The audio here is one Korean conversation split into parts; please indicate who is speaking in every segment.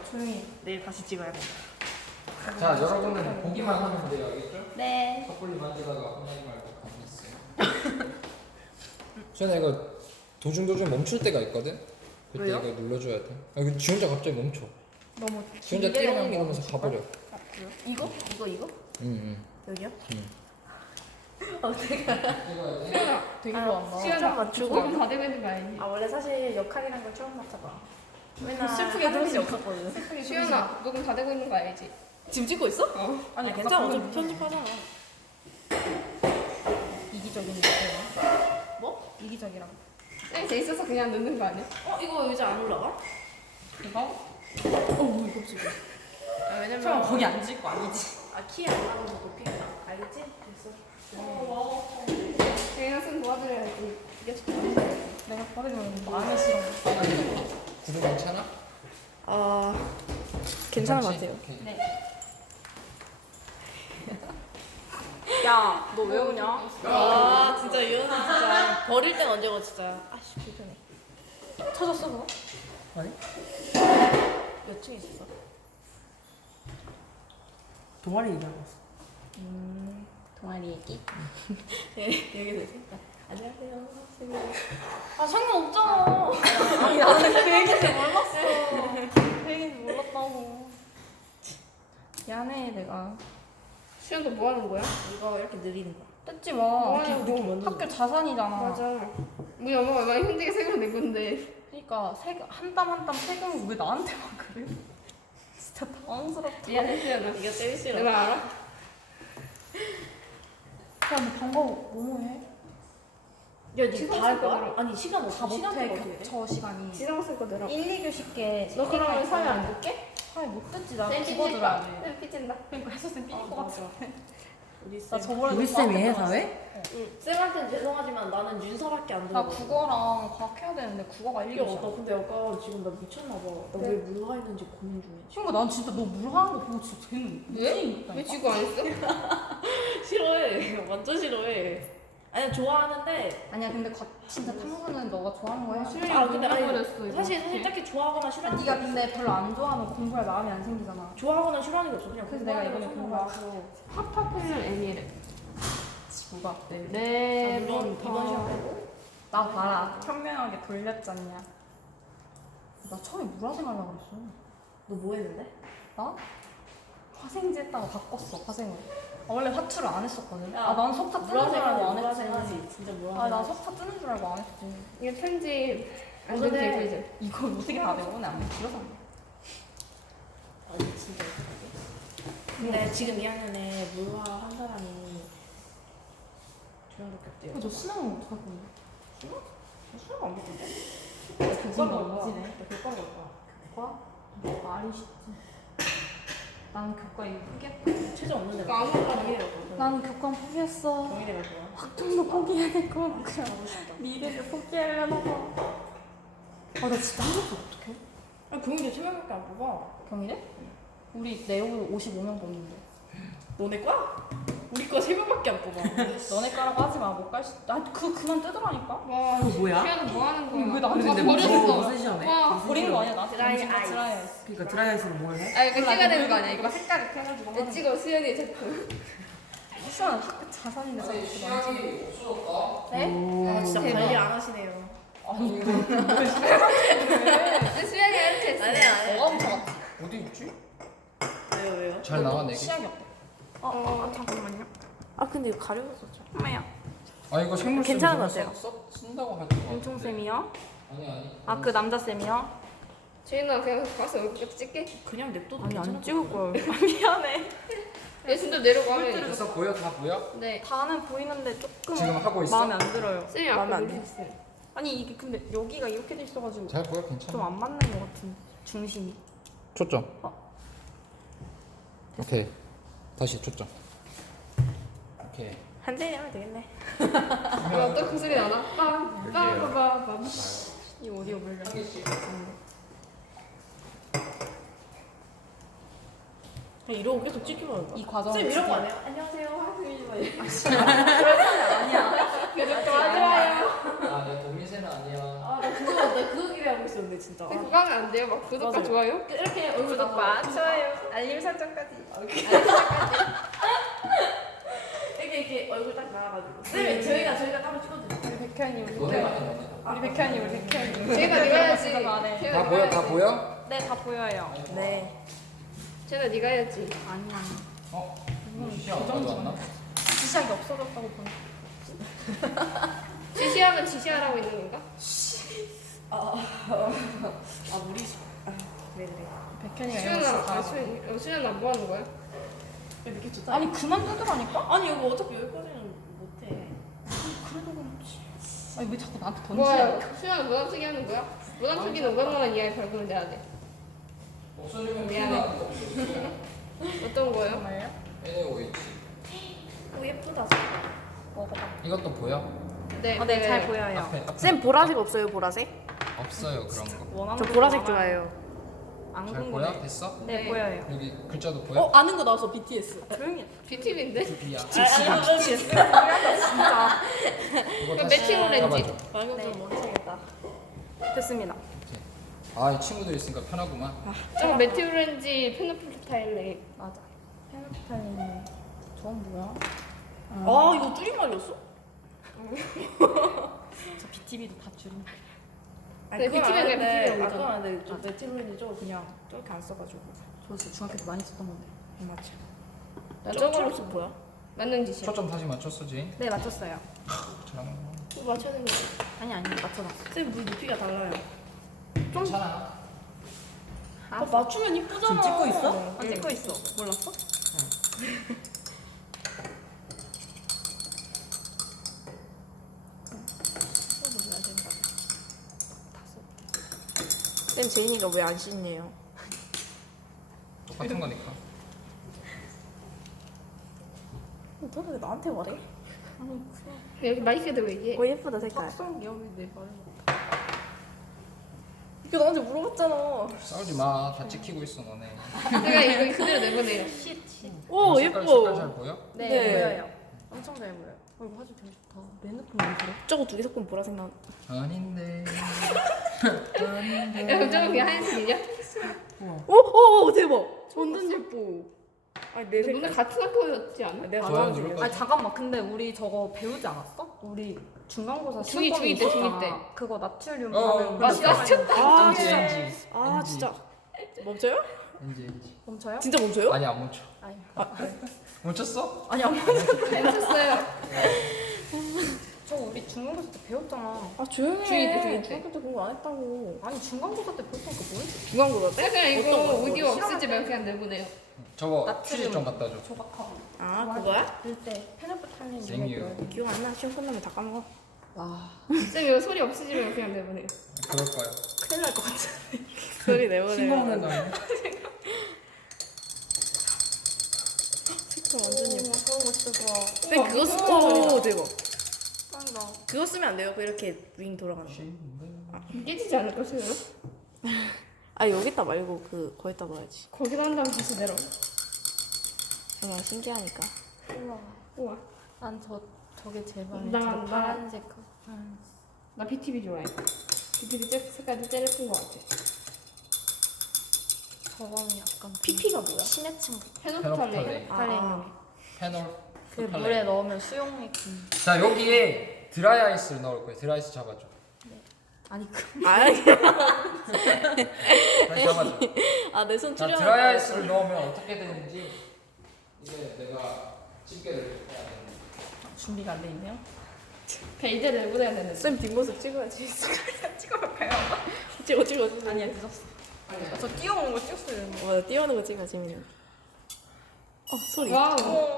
Speaker 1: 조용히 내일 다시 찍어야 돼.
Speaker 2: 자, 여러분은 보기만 하면 돼요, 알겠죠?
Speaker 1: 네.
Speaker 2: 섣불리 만지다가 혼나지 말고 가만히 있어요. 수연아, 이거 도중 멈출 때가 있거든? 그때
Speaker 1: 왜요?
Speaker 2: 이거 눌러줘야 돼. 아, 이거 지 혼자 갑자기 멈춰.
Speaker 1: 너무
Speaker 2: 지 혼자
Speaker 1: 길게
Speaker 2: 띠롱
Speaker 1: 되는
Speaker 2: 이러면서
Speaker 1: 거
Speaker 2: 가버려.
Speaker 1: 아, 그래요? 이거?
Speaker 2: 응.
Speaker 1: 여기요?
Speaker 2: 응.
Speaker 1: 되게
Speaker 3: 아,
Speaker 1: 좋아한다.
Speaker 3: 시간을
Speaker 1: 맞추고.
Speaker 3: 녹음 다 되고 있는 거 아니니?
Speaker 1: 아 원래 사실 역할이란 걸 처음 맡아봐. 맨날
Speaker 3: 슬프게
Speaker 1: 하는 일이
Speaker 3: 들으시죠?
Speaker 1: 없었거든.
Speaker 3: 시연아, 녹음 다 되고 있는 거 알지?
Speaker 1: 지금 찍고 있어?
Speaker 3: 어.
Speaker 1: 아니 괜찮아. 어차피 편집하잖아. 이기적인 느낌. 뭐? 이기적이랑.
Speaker 3: 쌤이 재밌어서 그냥 넣는 거 아니야?
Speaker 1: 이거 의자 안 올라가?
Speaker 3: 이거?
Speaker 1: 이거 지금.
Speaker 3: 왜냐면
Speaker 1: 설마 거기 앉을 거 아니지? 키 안 나가면 높이가 알겠지? 됐어.
Speaker 3: 제가 쓴 도와드려야지. 이게 좋다.
Speaker 1: 내가 버리면 마음이 싫어.
Speaker 2: 구두 괜찮아?
Speaker 1: 괜찮은 것
Speaker 2: 괜찮지?
Speaker 1: 같아요.
Speaker 2: 오케이.
Speaker 1: 네. 야, 너 왜 오냐? 아, 진짜 이현이 진짜 버릴 땐 언제고 진짜. 아씨 불편해. 찾았어 그거?
Speaker 2: 아니?
Speaker 1: 몇 층에 있었어?
Speaker 4: 동아리 얘기하고 있어.
Speaker 1: 동아리 얘기? 네, 얘기 되지? 안녕하세요, 선생님. 아, 상관없잖아. 아니, 나는 그 얘기인지 몰랐어. 그 얘기인지 몰랐다고. 미안해, 내가.
Speaker 3: 시연 너뭐 하는 거야?
Speaker 1: 이거 이렇게 느리는 거야.
Speaker 4: 뜯지
Speaker 3: 뭐
Speaker 4: 마.
Speaker 3: 하는 거?
Speaker 4: 학교 자산이잖아.
Speaker 3: 맞아. 우리 엄마가 얼마나 힘들게 세금 낸 건데.
Speaker 4: 그러니까 한 땀 한 땀 세금을 왜 나한테만 그래? 진짜 당황스럽다.
Speaker 3: 미안해, 시연아.
Speaker 1: 이게 제일 싫어.
Speaker 3: 내가 알아?
Speaker 4: 야, 너 방과 뭐뭐 해?
Speaker 1: 야, 니
Speaker 3: 시간
Speaker 1: 다 할
Speaker 3: 쓸
Speaker 1: 거야?
Speaker 3: 거더라.
Speaker 1: 아니, 시간 없어.
Speaker 4: 다
Speaker 1: 시간
Speaker 4: 못해,
Speaker 1: 때가 어떻게 돼?
Speaker 4: 저 시간이.
Speaker 3: 지성 쓸 거더라.
Speaker 4: 1, 2교시께
Speaker 3: 너 그러면 사회 안 줄게?
Speaker 4: 사회 못 듣지, 나
Speaker 3: 쌤
Speaker 4: 국어 들어야 돼.
Speaker 3: 쌤 삐진다.
Speaker 4: 그러니까 해서쌤 삐질 것 같아.
Speaker 1: 우리
Speaker 4: 나
Speaker 1: 쌤.
Speaker 4: 저번에
Speaker 5: 우리 쌤이 해 사회?
Speaker 1: 응. 쌤한테는 죄송하지만 나는 윤서밖에 안
Speaker 4: 나
Speaker 1: 들어.
Speaker 4: 국어랑 과학 해야 되는데 국어가 1,
Speaker 1: 이게
Speaker 4: 2교시야.
Speaker 1: 나 근데 약간 지금 나 미쳤나 봐. 나 왜 물가 있는지 고민 중이야.
Speaker 4: 친구 난 진짜 너 물 하는 거 보고 진짜 쟤는
Speaker 3: 왜? 왜 지구 안 했어?
Speaker 1: 싫어해. 완전 싫어해. 아니 좋아하는데
Speaker 4: 아니야 근데 진짜 탐구는 너가 좋아하는 거 해.
Speaker 1: 아 근데 아니
Speaker 3: 버렸어, 이거.
Speaker 1: 사실 딱히 좋아하거나 싫어하는
Speaker 4: 네가
Speaker 1: 게
Speaker 4: 근데 별로 안 좋아하면 공부할 마음이 안 생기잖아.
Speaker 1: 좋아하거나 싫어하는 게 없어. 그냥
Speaker 4: 그래서 내가
Speaker 1: 공부하는
Speaker 4: 이번에
Speaker 1: 거 상관없어.
Speaker 3: 합합하면 N이래.
Speaker 4: 누가?
Speaker 3: 네,
Speaker 1: 물론 이번 시험 빼고
Speaker 4: 나 봐라. 현명하게 돌렸잖냐. 나 처음에 물화생 하려고 그랬어.
Speaker 1: 너 뭐 했는데?
Speaker 4: 나? 화생지 했다가 바꿨어 화생을. 원래 화투를 안 했었거든.
Speaker 1: 야,
Speaker 4: 난 석타 뜨는 줄 알고 안 했지.
Speaker 1: 물어생하지. 진짜 물어생.
Speaker 4: 아나 석타 뜨는 줄 알고 안 했지.
Speaker 3: 이게 편집 안
Speaker 1: 근데-
Speaker 3: 되는 개그이죠.
Speaker 4: 이걸 어떻게 다 배워? 내가 안 길어서 안 돼.
Speaker 1: 아니 진짜 어떡하지? 근데 지금 2학년에 물화 한 사람이 조영덕 겹대요.
Speaker 4: 너 수능은 어떡할 건데?
Speaker 1: 수능 안 보던데?
Speaker 4: 교과가
Speaker 1: 올 거야.
Speaker 4: 없지네.
Speaker 1: 나 교과가 올 거야.
Speaker 4: 교과? 말이 쉽지. 나는 교과 이거 포기했다.
Speaker 1: 최저 없는데.
Speaker 3: 그거 아무것도 안
Speaker 1: 정일이가
Speaker 4: 나는 교과 포기했어.
Speaker 1: 정일이가 좋아.
Speaker 4: 학종도 포기해야 될 것 같고.
Speaker 1: 가고 싶다.
Speaker 4: 미래를 포기하려나 봐. 나 진짜 한국도 어떡해?
Speaker 1: 아니 공인제 3명밖에 안 뽑아.
Speaker 4: 경희대? 우리 내올 55명 뽑는데.
Speaker 1: 너네 과? 우리 과 3명밖에 안 뽑아.
Speaker 4: 너네 까라고 하지 마. 못 갈 수. 그만 뜯으라니까.
Speaker 3: 와,
Speaker 5: 그거 뭐야?
Speaker 3: 시연은 뭐 하는 거야?
Speaker 4: 왜 나한테
Speaker 5: 근데
Speaker 3: 뭐
Speaker 5: 무슨
Speaker 3: 버렸어.
Speaker 5: 시험해?
Speaker 3: 와.
Speaker 5: 무슨
Speaker 4: 버린 거
Speaker 5: 시험?
Speaker 4: 아니야? 나한테
Speaker 1: 드라이
Speaker 4: 던진 거
Speaker 1: 아이스.
Speaker 4: 드라이아이스.
Speaker 5: 그러니까 드라이아이스로 뭘 해?
Speaker 3: 아, 이거 찍어야 되는 거 아니야? 이거
Speaker 4: 색깔 이렇게 해가지고.
Speaker 3: 내 찍어, 수연이 자꾸.
Speaker 4: 수아는 학교 자산인데 자꾸 그렇게 많지.
Speaker 2: 없어졌다.
Speaker 4: 네?
Speaker 1: 아 진짜
Speaker 3: 대박.
Speaker 1: 관리 안 하시네요.
Speaker 4: 아니 이거
Speaker 3: 수연이 이렇게 했어.
Speaker 1: 아니 아니.
Speaker 4: 뭐가 훔쳐갔지?
Speaker 2: 어디 있지?
Speaker 1: 왜요 왜요?
Speaker 2: 잘 나왔네.
Speaker 4: 시작이 없대.
Speaker 3: 잠깐만요.
Speaker 1: 아 근데 이거 가려웠었죠.
Speaker 4: 엄마야.
Speaker 2: 아 이거 생물
Speaker 1: 괜찮은 것 같아요.
Speaker 2: 쓴다고 할 거.
Speaker 4: 쌤이요?
Speaker 2: 아니.
Speaker 4: 아 그 남자 쌤이요?
Speaker 3: 제인아 그냥 가서 얼굴 찍게.
Speaker 1: 그냥 냅둬도
Speaker 4: 아니
Speaker 1: 괜찮아.
Speaker 4: 안 찍을 걸. 미안해.
Speaker 3: 예순도 내려고 하면.
Speaker 2: 됐어 보여 다 보여?
Speaker 3: 네.
Speaker 4: 다는 보이는데 조금
Speaker 2: 지금 하고 있어?
Speaker 4: 마음에 안 들어요.
Speaker 3: 쌤이
Speaker 1: 마음에
Speaker 3: 아까
Speaker 1: 안 돼.
Speaker 3: 모르셨어요.
Speaker 4: 아니 이게 근데 여기가 이렇게 돼 있어가지고
Speaker 2: 잘 보여
Speaker 4: 좀
Speaker 2: 괜찮아.
Speaker 4: 안 맞는 것 같은 중심이.
Speaker 2: 초점.
Speaker 4: 어.
Speaker 2: 오케이. 다시 초점. 오케이.
Speaker 1: 한 대리 하면 되겠네.
Speaker 3: 아, 또그 소리 나나? 빵, 빵, 빠바, 빰.
Speaker 4: 이 오디오 물려.
Speaker 1: 그냥 이러고 계속 찍기만 할 거야.
Speaker 4: 이 과정.
Speaker 1: 쌤 이런 거 안 해요? 안녕하세요. 학생이지만
Speaker 4: 아니야.
Speaker 3: 계속 도와줘요.
Speaker 2: 아 내가 동민쌤은 아니야.
Speaker 1: 아, 나 그거 기대하고 있었는데 진짜.
Speaker 3: 근데 그거 하면 안 돼요. 막 구독과
Speaker 1: 맞아요.
Speaker 3: 좋아요.
Speaker 1: 이렇게 얼굴
Speaker 4: 구독과 좋아요, 알림 설정까지.
Speaker 1: 이렇게 얼굴 딱 나와가지고. 네, 저희가 따로 찍어드릴게요.
Speaker 4: 우리 백현이, 우리
Speaker 2: 너네
Speaker 4: 백현이.
Speaker 2: 많이
Speaker 4: 우리 백현이, 우리 백현이.
Speaker 3: 제가 네가 해야지.
Speaker 2: 다 보여? 다 보여?
Speaker 4: 네, 다 보여요.
Speaker 1: 네.
Speaker 3: 제가 네가 해야지.
Speaker 4: 아니야.
Speaker 2: 어? 시야 아까도 안 나?
Speaker 4: 지시하기 없어졌다고 보니.
Speaker 3: 지시하면 지시하라고 있는 건가?
Speaker 1: 우리 그래.
Speaker 4: 백현이가
Speaker 3: 수연아,
Speaker 4: 이거 다.
Speaker 3: 수연아 뭐 하는 거야?
Speaker 1: 이렇게 좋다.
Speaker 4: 아니 그만 두드라니까?
Speaker 1: 아니 이거 어차피 여기까지는 못해.
Speaker 4: 그래도 그렇지. 아니 왜 자꾸 나한테 던지냐?
Speaker 3: 뭐야? 수연아 무단투기 하는 거야? 무단투기는 500만 원 이하의 벌금을 내야 돼.
Speaker 2: 없어지면
Speaker 3: 미안해. 어떤 거예요?
Speaker 4: 정말요?
Speaker 2: NaOH.
Speaker 1: 오 예쁘다.
Speaker 4: 먹어봐.
Speaker 2: 이것도 보여?
Speaker 3: 네.
Speaker 4: 네, 잘 보여요.
Speaker 2: 앞에
Speaker 1: 쌤 보라색 없어요 보라색?
Speaker 2: 없어요 그런 거.
Speaker 4: 원하는
Speaker 1: 저 보라색
Speaker 4: 거 많아요.
Speaker 1: 좋아해요.
Speaker 4: 안
Speaker 2: 잘
Speaker 4: 궁금해.
Speaker 2: 보여? 됐어?
Speaker 4: 네, 보여요.
Speaker 2: 여기 글자도 보여?
Speaker 1: 어 아는 거 나왔어 BTS. 조용히. 해.
Speaker 3: B팀인데?
Speaker 2: B야.
Speaker 1: BTS.
Speaker 4: 진짜.
Speaker 2: 이거
Speaker 3: 그럼
Speaker 2: 다시
Speaker 3: 매칭 오렌지.
Speaker 2: 잡아줘.
Speaker 1: 말고 좀 모르겠다.
Speaker 4: 됐습니다.
Speaker 2: 아, 이 친구들 있으니까 편하구만.
Speaker 3: 저 메티오렌지 페노프타일레.
Speaker 4: 맞아. 페노프탈린이 저건 뭐야?
Speaker 1: 아 이거 줄임말이었어?
Speaker 4: 저 BTB도 다 줄임.
Speaker 3: 네, BTV 가 BTV 가
Speaker 1: 그건 아닌데 저 메티로이드죠 그냥 저렇게 안 써가지고.
Speaker 4: 저 진짜 중학교 때 많이 썼던 건데.
Speaker 1: 맞아.
Speaker 3: 나
Speaker 1: 저거로
Speaker 3: 저거로
Speaker 1: 뭐야?
Speaker 3: 맞는 짓이야.
Speaker 2: 초점 다시 맞췄어, 지
Speaker 4: 네, 맞췄어요.
Speaker 2: 잘하는 거.
Speaker 3: 맞춰야 되는 거야.
Speaker 4: 아니 맞춰놨어.
Speaker 1: 쌤물 높이가 달라요.
Speaker 2: 괜찮아.
Speaker 1: 맞추면 이쁘잖아.
Speaker 5: 지금 찍고 있어?
Speaker 4: 아, 찍고 있어. 몰랐어?
Speaker 1: 쌤 제인이가 왜 안 씻네요?
Speaker 2: 똑같은 거니까.
Speaker 1: 너는 왜 나한테 말해?
Speaker 3: 여기 마이크 대고 얘기해.
Speaker 1: 오 예쁘다 색깔.
Speaker 4: 탁성 기업이 내 말을
Speaker 1: 이거 나한테 물어봤잖아.
Speaker 2: 싸우지 마. 다 찍히고 있어, 너네.
Speaker 3: 내가 이거 그대로 내보내요.
Speaker 1: 오
Speaker 2: 색깔
Speaker 1: 예뻐.
Speaker 2: 잘 보여?
Speaker 4: 네,
Speaker 1: 네.
Speaker 4: 보여요. 엄청 잘 보여요.
Speaker 5: 이거 화질 되게 좋다. 내 핸드폰 왜 그래?
Speaker 1: 저거 두 개 섞으면 보라색 나.
Speaker 2: 아닌데.
Speaker 3: 야, 저거 그냥 하얀색이냐?
Speaker 1: 오 대박. 완전 예뻐. 아니 내
Speaker 3: 오늘 같은 학교였지 않아?
Speaker 1: 내가
Speaker 2: 좋아요,
Speaker 1: 가져온
Speaker 2: 눌러.
Speaker 1: 줄.
Speaker 4: 아니 잠깐만, 근데 우리 저거 배우지 않았어? 우리 중간고사
Speaker 3: 중2
Speaker 4: 시험범위
Speaker 3: 때,
Speaker 4: 있었잖아.
Speaker 3: 중2 때.
Speaker 4: 그거 나트륨
Speaker 2: 어,
Speaker 4: 반응.
Speaker 2: 맞아.
Speaker 1: 아
Speaker 2: NG,
Speaker 1: 진짜.
Speaker 2: NG.
Speaker 1: 아 진짜. 멈춰요?
Speaker 2: NG.
Speaker 4: 멈춰요?
Speaker 1: 진짜 멈춰요?
Speaker 2: 아니, 안 멈춰.
Speaker 4: 아니,
Speaker 2: 멈췄어?
Speaker 4: 아니 안 멈춰.
Speaker 3: 멈췄어요.
Speaker 4: 저 우리 중간고사 때 배웠잖아.
Speaker 1: 아 조용히
Speaker 3: 중이 때,
Speaker 1: 해.
Speaker 3: 중이 때.
Speaker 1: 중학교 때 공부 안 했다고.
Speaker 4: 아니 중간고사 때 배웠던 거 뭐였지?
Speaker 1: 중간고사 때?
Speaker 3: 그냥 이거
Speaker 1: 어떤 거?
Speaker 3: 오디오
Speaker 4: 실험할
Speaker 3: 없애지
Speaker 4: 때?
Speaker 3: 말고 그냥 내보내요.
Speaker 2: 저거
Speaker 4: 나트륨.
Speaker 2: 퀴즈 좀 갖다 줘.
Speaker 4: 조각하고.
Speaker 1: 아 그거야?
Speaker 4: 그때 페노프탈린
Speaker 2: 생유.
Speaker 1: 기억 안 나. 시험 끝나면 다 까먹어.
Speaker 4: 와.
Speaker 3: 쌤 이거 소리 없애지 말고 그냥 내보내요.
Speaker 2: 그럴 거야.
Speaker 1: 큰일 날 것 같아. 소리 내보내.
Speaker 5: 신먹는 거.
Speaker 1: 색깔 완전 예뻐.
Speaker 4: 그런 거 진짜 좋아.
Speaker 1: 쌤 그거 쓰. 오 대박.
Speaker 4: 짱이다.
Speaker 1: 그거 쓰면 안 돼요? 그 이렇게 윙 돌아가는 거.
Speaker 3: 깨지지 않을까, 수요?
Speaker 1: 아 여기다 말고 그 거기다 넣어야지.
Speaker 3: 거기다 한 다음에 다시 내려.
Speaker 1: 정말 신기하니까.
Speaker 4: 우와.
Speaker 3: 우와.
Speaker 4: 난 저게 제일 마음에
Speaker 3: 나-
Speaker 4: 들어.
Speaker 3: 나-
Speaker 4: 파란색 거. 파란색.
Speaker 3: 나 BTV 좋아해. BTV 색깔이 제일 예쁜 것 같아.
Speaker 4: 저거는 약간
Speaker 1: PP가 뭐야?
Speaker 4: 심해층.
Speaker 3: 페노프탈레.
Speaker 1: 아.
Speaker 2: 패널.
Speaker 4: 그 물에 넣으면 수용액.
Speaker 2: 자, 여기에 드라이아이스를 넣을 거예요. 드라이아이스 잡아줘.
Speaker 4: 아니 그
Speaker 1: 아니.
Speaker 2: 다시 잡아줘.
Speaker 1: 아내 손
Speaker 2: 자,
Speaker 1: 출연.
Speaker 2: 드라이아이스를 넣으면 어떻게 되는지 이제 내가 집게를 해야 되는데.
Speaker 5: 준비가 안 돼 있네요.
Speaker 3: 그냥 이제 내보내야 되는데.
Speaker 1: 쌤 뒷모습 찍어야지. 찍어볼까요? 찍어.
Speaker 4: 아니야 늦었어. 저 뛰어오는 거 찍었어야 되는데.
Speaker 1: 맞아 뛰어오는 거 찍어 재밌는. 소리.
Speaker 3: 와우.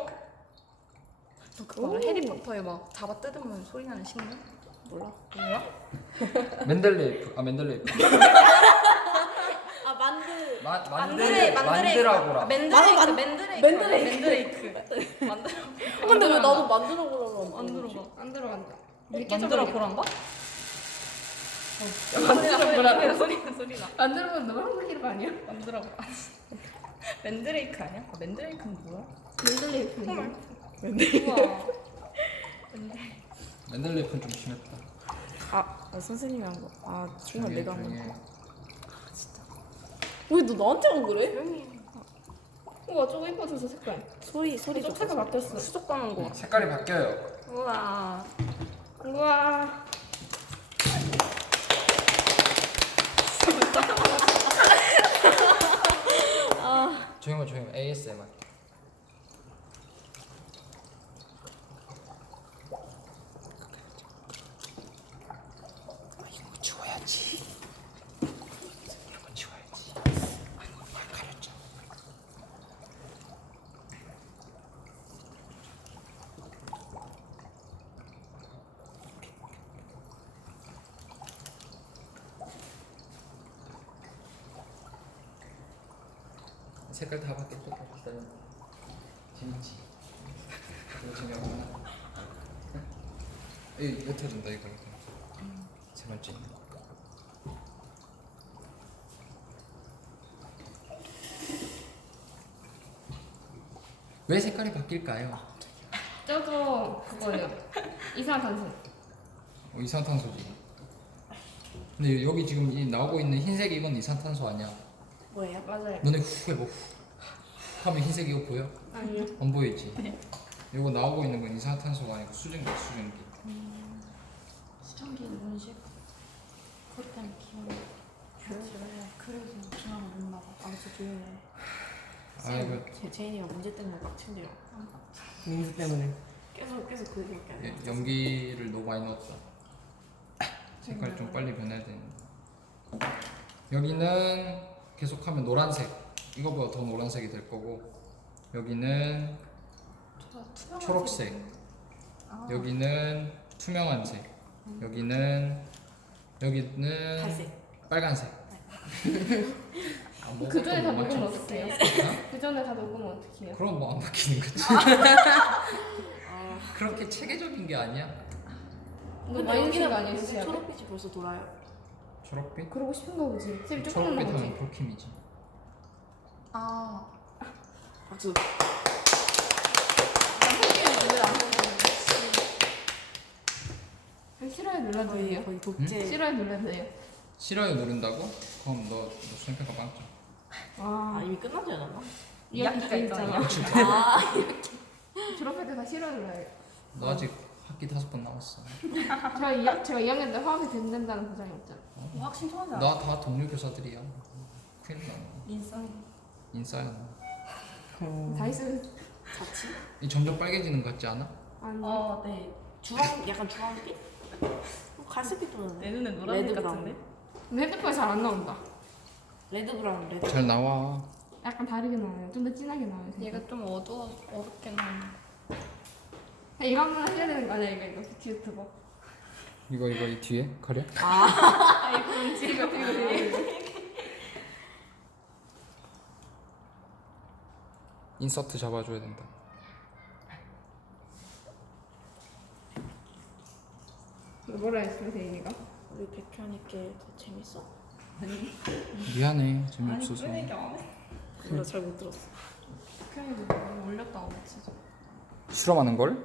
Speaker 4: 너 그거 알아? 해리포터에 막 잡아 뜯으면 소리 나는 식물?
Speaker 1: 몰라.
Speaker 4: 뭐야?
Speaker 2: 맨델레이프. 아, 맨델레이프.
Speaker 1: 아 만두.
Speaker 2: 만드라고라.
Speaker 4: 맨드레이크.
Speaker 1: 근데 왜 나도 만들어 보라고
Speaker 4: 안 들어가.
Speaker 3: 안 들어간다.
Speaker 4: 만들어 보란가?
Speaker 3: 만들어 보라.
Speaker 4: 소리 나.
Speaker 3: 안 들어보면 너무 한국 이름 아니야?
Speaker 4: 만들어 봐. 맨드레이크 아니야? 맨드레이크는 뭐야?
Speaker 3: 맨들레이프.
Speaker 4: 우와.
Speaker 2: 맨델레이프는 좀 심했다.
Speaker 1: 아 선생님이 한 거. 아 정말 내가 한
Speaker 2: 조용히
Speaker 1: 거.
Speaker 2: 해.
Speaker 1: 왜 너 나한테만 그래?
Speaker 3: 우와 저거 이뻐졌어 색깔.
Speaker 1: 소리
Speaker 3: 좀
Speaker 1: 좀
Speaker 3: 색깔 바뀌었어.
Speaker 1: 수족 가는 거.
Speaker 2: 색깔이 바뀌어요.
Speaker 3: 우와. 우와.
Speaker 2: 조용히 ASMR. 이거 지워야지. 이거 지워야지. 가렸죠. 색깔 다 바뀌었어. 재밌지? 이거 재미없구나. 이거 몇 회된다 이거. 세 번째. 왜 색깔이 바뀔까요?
Speaker 3: 저거 그거예요. 이산화탄소.
Speaker 2: 이산탄소지. 근데 여기 지금 이 나오고 있는 흰색 이건 이산탄소 아니야?
Speaker 1: 뭐예요?
Speaker 3: 맞아요.
Speaker 2: 너네 후 해봐. 후 하면 흰색 이거 보여?
Speaker 3: 아니요.
Speaker 2: 안 보이지? 이거 나오고 있는 건 이산탄소가 아니고 수증기야 수증기.
Speaker 4: 수정기 문식 그것 때문에 기억이 그래서 중앙을 못 나가.
Speaker 1: 진짜 조용해.
Speaker 2: 아 이거
Speaker 1: 제인이가 문제 때문에 빡친대요.
Speaker 5: 민수 때문에.
Speaker 1: 계속 그 얘기밖에 안 해.
Speaker 2: 연기를 너무 많이 넣었다. 색깔 좀 빨리 변해야 되는데. 여기는 계속하면 노란색. 이거보다 더 노란색이 될 거고. 여기는 초록색. 여기는 투명한 색. 여기는
Speaker 1: 갈색.
Speaker 2: 빨간색.
Speaker 3: 그 전에 다
Speaker 2: 못
Speaker 3: 녹으면
Speaker 2: 맞춰.
Speaker 3: 어떡해요? 그 전에 다 녹으면 어떡해요?
Speaker 2: 그럼 뭐 안 바뀌는 거지. 그렇게 체계적인 게 아니야.
Speaker 3: 너 마이너스가 뭐 아니에요, 시야?
Speaker 1: 초록빛이 벌써 돌아요.
Speaker 2: 초록빛?
Speaker 3: 그러고 싶은가 보지. 쌤이 조금
Speaker 2: 초록빛
Speaker 3: 나오지.
Speaker 2: 하면 프로킴이지.
Speaker 4: 아
Speaker 1: 박수.
Speaker 3: 싫어요 눌러도 돼요?
Speaker 1: 거의 독재.
Speaker 3: 싫어요 눌러도 돼요?
Speaker 2: 싫어요 누른다고? 그럼 너 수행평가 빵점.
Speaker 1: 아 이미 끝나지 않았나?
Speaker 3: 이학기가 있잖아.
Speaker 1: 아
Speaker 3: 졸업할 때 다 싫어요 눌러요.
Speaker 2: 너 아직 학기 5번 남았어.
Speaker 3: 제가 2학년 때 화학이 된다는 보장이 없잖아.
Speaker 4: 화학 신청하지 않아?
Speaker 2: 나 다 동료 교사들이야. 큰일 나.
Speaker 4: 인싸.
Speaker 2: 인싸야.
Speaker 3: 다 있으면
Speaker 1: 자취?
Speaker 2: 이 점점 빨개지는 것 같지 않아?
Speaker 3: 아니.
Speaker 4: 네.
Speaker 1: 약간 주황빛? 갈색빛 도는.
Speaker 4: 내 눈에
Speaker 1: 레드
Speaker 4: 노란색
Speaker 1: 브라운.
Speaker 4: 같은데?
Speaker 3: 근데 핸드폰에 잘 안 나온다.
Speaker 1: 레드 브라운 레드.
Speaker 2: 잘 나와.
Speaker 3: 약간 다르게 나와요. 좀 더 진하게 나와요.
Speaker 4: 얘가 좀 어둡게 나오네.
Speaker 3: 이거 한번 하셔야 되는 거 아니야 이거 뷰티 유튜버.
Speaker 2: 이거 이 뒤에 가려?
Speaker 3: 이거
Speaker 2: 인서트 잡아줘야 된다.
Speaker 3: 뭐라 했어 세인이가?
Speaker 1: 우리 백현이께 더 재밌어?
Speaker 2: 미안해 재미없어서.
Speaker 4: 안 해.
Speaker 1: 몰라 잘 못 들었어.
Speaker 4: 그냥 이거 올렸다고 진짜.
Speaker 2: 실험하는 걸?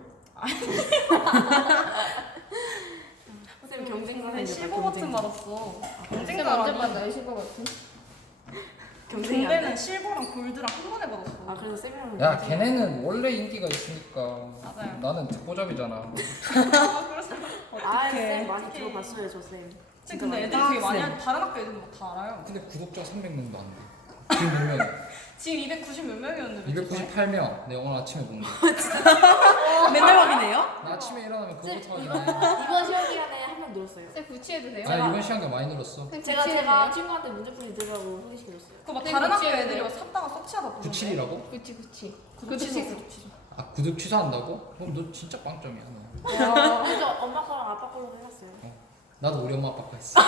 Speaker 1: 선생님 경쟁사
Speaker 4: 실버 버튼 받았어.
Speaker 3: 쌤
Speaker 4: 경쟁사
Speaker 3: 언제 받나요 실버 같은?
Speaker 1: 경쟁이 안 돼?
Speaker 4: 공대는 실버랑 골드랑 한 번에 받았어.
Speaker 1: 아 그래서 쌤이랑
Speaker 2: 야 걔네는 원래 인기가 있으니까.
Speaker 4: 맞아요.
Speaker 2: 나는 듣보잡이잖아.
Speaker 4: 아 그래서
Speaker 1: 아쌤 많이 들어봤어요 저 쌤.
Speaker 4: 근데 애들이 되게 많이 하 다른 학교 애들은 막 다 알아요.
Speaker 2: 근데 구독자 300명도 안 돼. 지금 보면
Speaker 4: 지금 290 몇 명이었는데.
Speaker 2: 298명. 내가 오늘 아침에 본 거.
Speaker 1: 맨날 확인해요?
Speaker 2: 나 아침에 일어나면 그거부터
Speaker 1: 이번
Speaker 2: 확인해.
Speaker 1: 이번 시험 기간에 한 명 늘었어요.
Speaker 3: 쌤 구치해도 돼요?
Speaker 2: 아 이번 시간가 많이 늘었어.
Speaker 3: 쌤
Speaker 1: 제가
Speaker 3: 구치해도
Speaker 1: 친구한테 문제풀이 들으라고 소개시켜줬어요.
Speaker 4: 그거 막
Speaker 3: 네,
Speaker 4: 다른 학교
Speaker 3: 구치해도
Speaker 4: 애들이
Speaker 3: 돼요?
Speaker 4: 막 샀다가 서치하다 보는데.
Speaker 2: 97이라고?
Speaker 3: 돼요? 구치.
Speaker 4: 구독 취소.
Speaker 2: 아 구독 취소한다고? 그럼 너 진짜 빵점이야 너.
Speaker 1: 그래서 엄마 거랑 아빠 걸로도 해놨어요.
Speaker 2: 나도 우리 엄마 아빠 거 했어.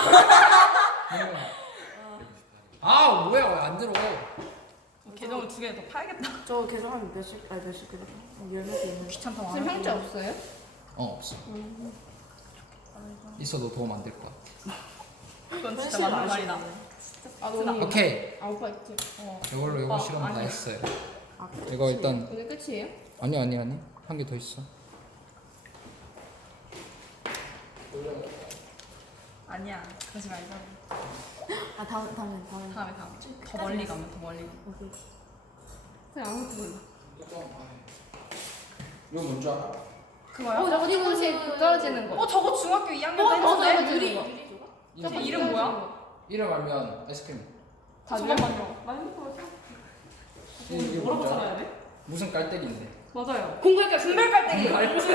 Speaker 2: 아 뭐야 왜 안 들어?
Speaker 4: 계정을 2개 더 팔겠다.
Speaker 1: 저 계속 한 몇십 개요 열몇 개 있는.
Speaker 4: 귀찮다
Speaker 3: 쌤 형제 없어요?
Speaker 2: 없어. 있어도 도움 안 될 것 같아.
Speaker 4: 그건 진짜 맞는 말이다.
Speaker 3: 아 너무
Speaker 2: 오케이.
Speaker 3: 아 오빠 있지.
Speaker 2: 이걸로 이거
Speaker 4: 오빠,
Speaker 2: 실험 다
Speaker 4: 아니.
Speaker 2: 했어요.
Speaker 1: 아,
Speaker 2: 이거 일단
Speaker 3: 오늘 끝이에요?
Speaker 2: 아니 한 개 더 있어.
Speaker 4: 아니야. 그러지 말자.
Speaker 1: 아 다음에.
Speaker 4: 다음에. 더 멀리 가면 더 멀리.
Speaker 1: 오케이.
Speaker 3: 그냥 아무것도 몰라.
Speaker 2: 이거 뭔지 알아?
Speaker 4: 그거요?
Speaker 3: 저거 조금씩 떨어지는 거.
Speaker 4: 저거 중학교 2학년 때
Speaker 3: 맞아,
Speaker 4: 했는데?
Speaker 3: 유리.
Speaker 4: 저거 이름 뭐야?
Speaker 2: 이름 알면 아이스크림.
Speaker 4: 잠깐만요.
Speaker 2: 이게
Speaker 3: 뭐라고
Speaker 2: 뭔지 알아?
Speaker 3: 써야 돼?
Speaker 2: 무슨 깔때기인데?
Speaker 3: 맞아요.
Speaker 4: 분별깔때기.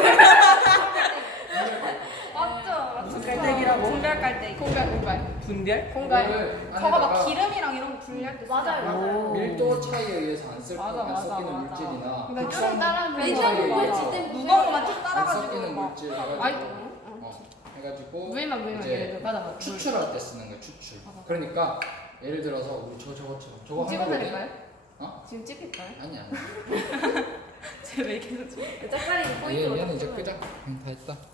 Speaker 4: 맞죠?
Speaker 3: 아,
Speaker 4: 분별깔때기라고. 분별깔때기.
Speaker 3: 공갈.
Speaker 5: 분별?
Speaker 3: 공갈.
Speaker 2: 이거를
Speaker 4: 저거 막
Speaker 2: 안에다가
Speaker 4: 기름이랑 이런 거 분리할 때
Speaker 1: 맞아요.
Speaker 2: 밀도 차이에 의해서 안
Speaker 4: 맞아,
Speaker 2: 섞이는
Speaker 4: 맞아.
Speaker 2: 물질이나
Speaker 3: 그러니까 좀 따라하면서.
Speaker 2: 예전에
Speaker 3: 맞아.
Speaker 2: 맞아.
Speaker 4: 무거운 거만 쭉
Speaker 2: 안
Speaker 4: 따라가지고
Speaker 2: 섞이는
Speaker 4: 막.
Speaker 2: 물질
Speaker 3: 아이,
Speaker 2: 해가지고
Speaker 3: 물만
Speaker 2: 이제
Speaker 3: 예를 들어. 맞아.
Speaker 2: 추출할 때 쓰는 거야 추출. 그러니까 예를 들어서 우리 저거처럼 저거
Speaker 3: 찍어도
Speaker 2: 하는
Speaker 3: 될까요?
Speaker 2: 어?
Speaker 3: 지금 찍힐까요?
Speaker 2: 아니야.
Speaker 4: 쟤왜 계속
Speaker 1: 짝다리 포인트.
Speaker 2: 얘는 이제 끄자. 다 했다.